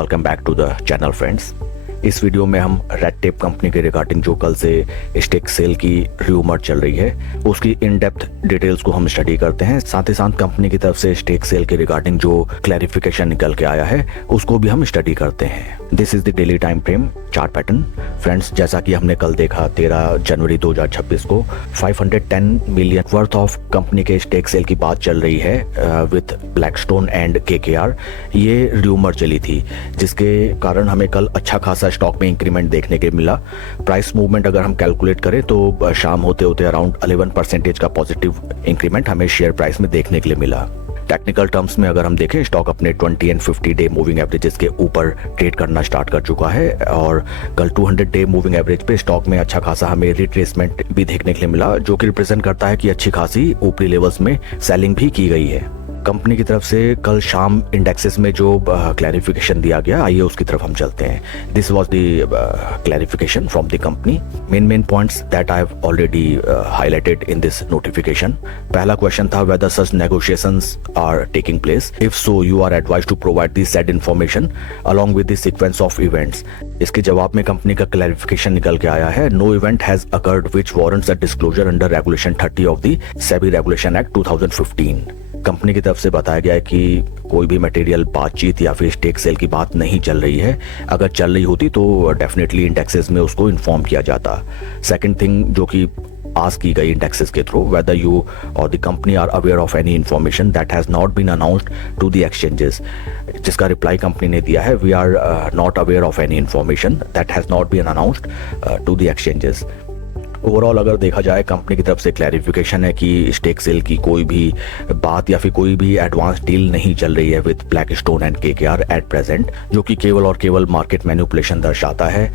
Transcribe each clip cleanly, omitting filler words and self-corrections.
Welcome back to the channel friends. इस video में हम रेड टेप कंपनी के रिगार्डिंग जो कल से स्टेक सेल की र्यूमर चल रही है उसकी इन डेप्थ डिटेल्स को हम स्टडी करते हैं। साथ ही साथ कंपनी की तरफ से स्टेक सेल के रिगार्डिंग जो क्लैरिफिकेशन निकल के आया है उसको भी हम स्टडी करते हैं। This is the daily time frame chart pattern. Friends, जैसा कि हमने कल देखा 13 जनवरी 2026 को 510 मिलियन वर्थ ऑफ कंपनी के स्टेक सेल की बात चल रही है विथ ब्लैकस्टोन एंड केकेआर। ये र्यूमर चली थी जिसके कारण हमें कल अच्छा खासा स्टॉक में इंक्रीमेंट देखने के मिला। प्राइस मूवमेंट अगर हम कैलकुलेट करें तो शाम होते होते अराउंड 11% का पॉजिटिव इंक्रीमेंट हमें शेयर प्राइस में देखने के लिए मिला। टेक्निकल टर्म्स में अगर हम देखें, स्टॉक अपने 20 एंड 50 डे मूविंग एवरेजेस के ऊपर ट्रेड करना स्टार्ट कर चुका है और कल 200 डे मूविंग एवरेज पे स्टॉक में अच्छा खासा हमें रिट्रेसमेंट भी देखने के लिए मिला, जो कि रिप्रेजेंट करता है कि अच्छी खासी ऊपरी लेवल्स में सेलिंग भी की गई है। कंपनी की तरफ से कल शाम इंडेक्सेस में जो क्लैरिफिकेशन दिया गया, आइए उसकी तरफ हम चलते हैं। This was the clarification from the company. Main points that I have already highlighted in this notification. पहला क्वेश्चन था whether such negotiations are taking place, if so you are advised to provide the said information along with the sequence of events. इसके जवाब में company का clarification निकल के आया है, no event has occurred which warrants a disclosure under regulation 30 of the SEBI regulation act 2015। Company की तरफ से बताया गया है कि कोई भी मटेरियल बातचीत या फिर स्टेक सेल की बात नहीं चल रही है। अगर चल रही होती तो डेफिनेटली इंडेक्सेस में उसको इन्फॉर्म किया जाता। सेकंड थिंग जो कि आस्क की गई इंडेक्सेस के थ्रू, वेदर यू और the company are aware of any information that has not been announced to the exchanges. जिसका रिप्लाई कंपनी ने दिया है, we are not aware of any information that has not been announced to the exchanges. Overall अगर देखा जाए, company की तरफ से क्लैरिफिकेशन है कि स्टेक सेल की कोई भी बात या फिर कोई भी एडवांस डील नहीं चल रही है with Blackstone and KKR at present, जो कि केवल और केवल मार्केट मैनिपुलेशन दर्शाता है।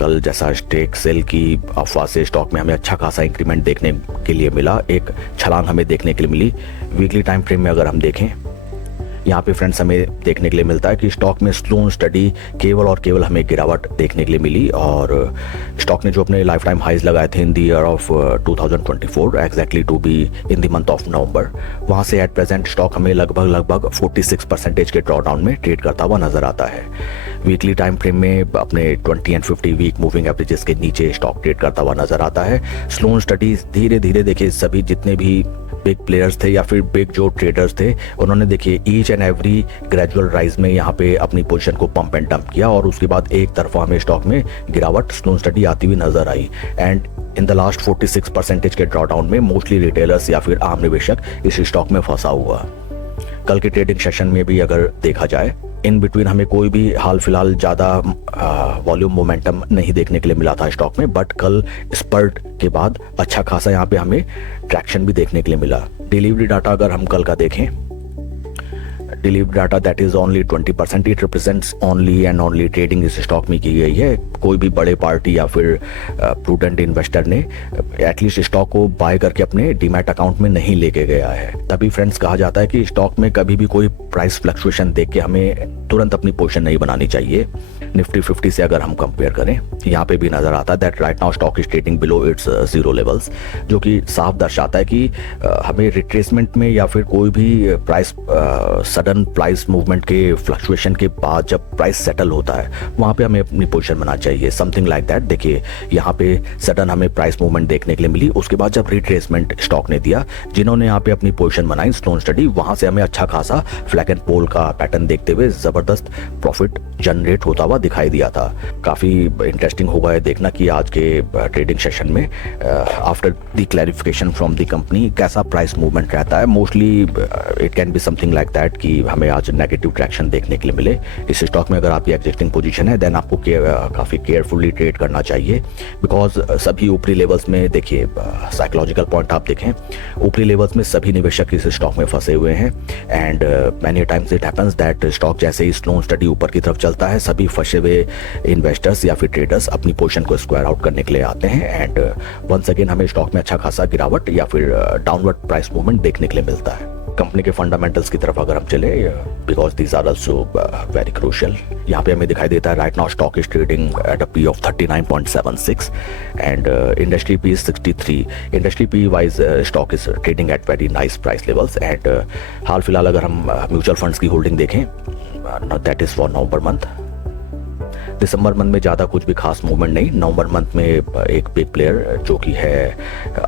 कल जैसा स्टेक सेल की अफवाह से स्टॉक में हमें अच्छा खासा इंक्रीमेंट देखने के लिए मिला, एक छलांग हमें देखने के लिए मिली। वीकली टाइम फ्रेम में अगर हम देखें, यहाँ पे फ्रेंड्स हमें देखने के लिए मिलता है कि स्टॉक में स्लो स्टडी केवल और केवल हमें गिरावट देखने के लिए मिली और स्टॉक ने जो अपने लाइफ टाइम हाइज लगाए थे in the year of 2024 exactly to be in the month of November, वहाँ से एट प्रेजेंट स्टॉक हमें लगभग 46% के ड्रॉडाउन में ट्रेड करता हुआ नजर आता है। वीकली टाइम फ्रेम में अपने 20 एंड 50 वीक मूविंग एवरेजेस के नीचे स्टॉक ट्रेड करता हुआ नजर आता है। स्लो स्टडी धीरे धीरे देखिए सभी जितने भी बिग प्लेयर्स थे या फिर बिग जो ट्रेडर्स थे, उन्होंने देखिए each and every gradual rise में यहाँ पे अपनी पोजीशन को पंप एंड डंप किया और उसके बाद एक तरफा हमें स्टॉक में गिरावट स्लो स्टडी आती हुई नजर आई। एंड इन द लास्ट 46% के ड्रॉडाउन में मोस्टली रिटेलर्स या फिर आम निवेशक इस स्टॉक में फंसा हुआ। कल के ट्रेडिंग सेशन में भी अगर देखा जाए, इन बिटवीन हमें कोई भी हाल फिलहाल ज़्यादा वॉल्यूम मोमेंटम नहीं देखने के लिए मिला था स्टॉक में, बट कल स्पर्ट के बाद अच्छा खासा यहाँ पे हमें ट्रैक्शन भी देखने के लिए मिला। डिलीवरी डाटा अगर हम कल का देखें, delivery data that is only 20%, it represents only and only trading इस स्टॉक में की गई है। कोई भी बड़े पार्टी या फिर प्रूडेंट इन्वेस्टर ने एटलीस्ट स्टॉक को बाय करके अपने डीमैट अकाउंट में नहीं लेके गया है। तभी फ्रेंड्स कहा जाता है कि स्टॉक में कभी भी कोई प्राइस फ्लक्चुएशन देख के हमें तुरंत अपनी पोजीशन नहीं बनानी चाहिए। निफ्टी 50 से अगर हम कंपेयर करें, यहाँ पे भी नजर आता है that right now stock is trading below it's zero levels, जो कि साफ दर्शाता है कि हमें रिट्रेसमेंट में या फिर कोई भी प्राइस सडन प्राइस मूवमेंट के फ्लक्चुएशन के बाद जब प्राइस सेटल होता है, वहाँ पे हमें अपनी पोजीशन बनाना चाहिए। Something like that. देखिए यहाँ पे सडन हमें प्राइस मूवमेंट देखने के लिए मिली, उसके बाद जब रिट्रेसमेंट स्टॉक ने दिया, जिन्होंने यहाँ पे अपनी पोजीशन बनाई स्लो स्टडी, वहाँ से हमें अच्छा खासा फ्लैग एंड पोल का पैटर्न देखते हुए जबरदस्त प्रॉफिट जनरेट होता हुआ दिखाई दिया था। काफ़ी इंटरेस्टिंग होगा है देखना कि आज के ट्रेडिंग सेशन में after the clarification from the company कैसा प्राइस मूवमेंट रहता है। Mostly it can be something like that कि हमें आज नेगेटिव ट्रैक्शन देखने के लिए मिले इस स्टॉक में। अगर आपकी एग्जिस्टिंग पोजीशन है देन आपको काफ़ी केयरफुली ट्रेड करना चाहिए, बिकॉज सभी ऊपरी लेवल्स में देखिए साइकोलॉजिकल पॉइंट आप देखें, ऊपरी लेवल्स में सभी निवेशक इस स्टॉक में फंसे हुए हैं and many times it happens that stock जैसे ही स्लो स्टडी ऊपर की तरफ चलता है, सभी फंसे हुए इन्वेस्टर्स या फिर ट्रेडर्स अपनी पोजीशन को स्क्वायर आउट करने के लिए आते हैं एंड वंस अगेन हमें स्टॉक में अच्छा खासा गिरावट या फिर डाउनवर्ड प्राइस मूवमेंट देखने के लिए मिलता है। कंपनी के फंडामेंटल्स की तरफ अगर हम चले, because these are also very crucial, यहाँ पे हमें दिखाई देता है right now stock is trading at a P of 39.76 and industry P is 63। Industry P wise stock is trading at very nice price levels and हाल फिलहाल अगर हम म्यूचुअल फंड्स की होल्डिंग देखें that is for November month. दिसंबर month में ज़्यादा कुछ भी खास मूवमेंट नहीं। नवंबर मंथ में एक बिग प्लेयर जो कि है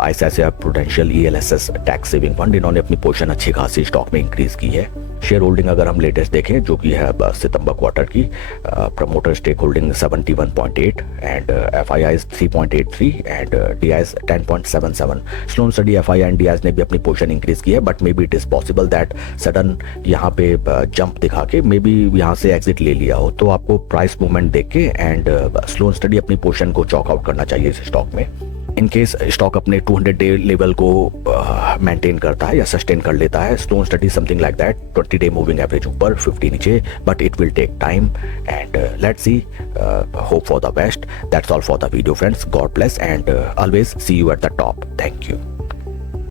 ICICI prudential ELSS tax saving fund, इन्होंने अपनी पोजीशन अच्छी खासी स्टॉक में इंक्रीज की है। शेयर होल्डिंग अगर हम लेटेस्ट देखें जो कि है सितंबर क्वार्टर की, promoter stake holding 71.8 and FIIs 3.83 and DIs 10.77। Slow and steady FII and DIs ने भी अपनी पोजीशन इंक्रीज की है, but maybe it is possible that sudden यहाँ पे जंप दिखा के मे बी यहाँ से एग्जिट ले लिया हो। तो आपको प्राइस मूवमेंट देख के एंड स्लोन स्टडी अपनी पोजीशन को चॉक आउट करना चाहिए इस स्टॉक में। इन केस स्टॉक अपने 200 डे लेवल को मेंटेन करता है या सस्टेन कर लेता है, slow and steady something like that 20 day moving average ऊपर 50 नीचे, but it will take time and let's see, hope for the best. That's all for the video friends, God bless and always see you at the top. Thank you.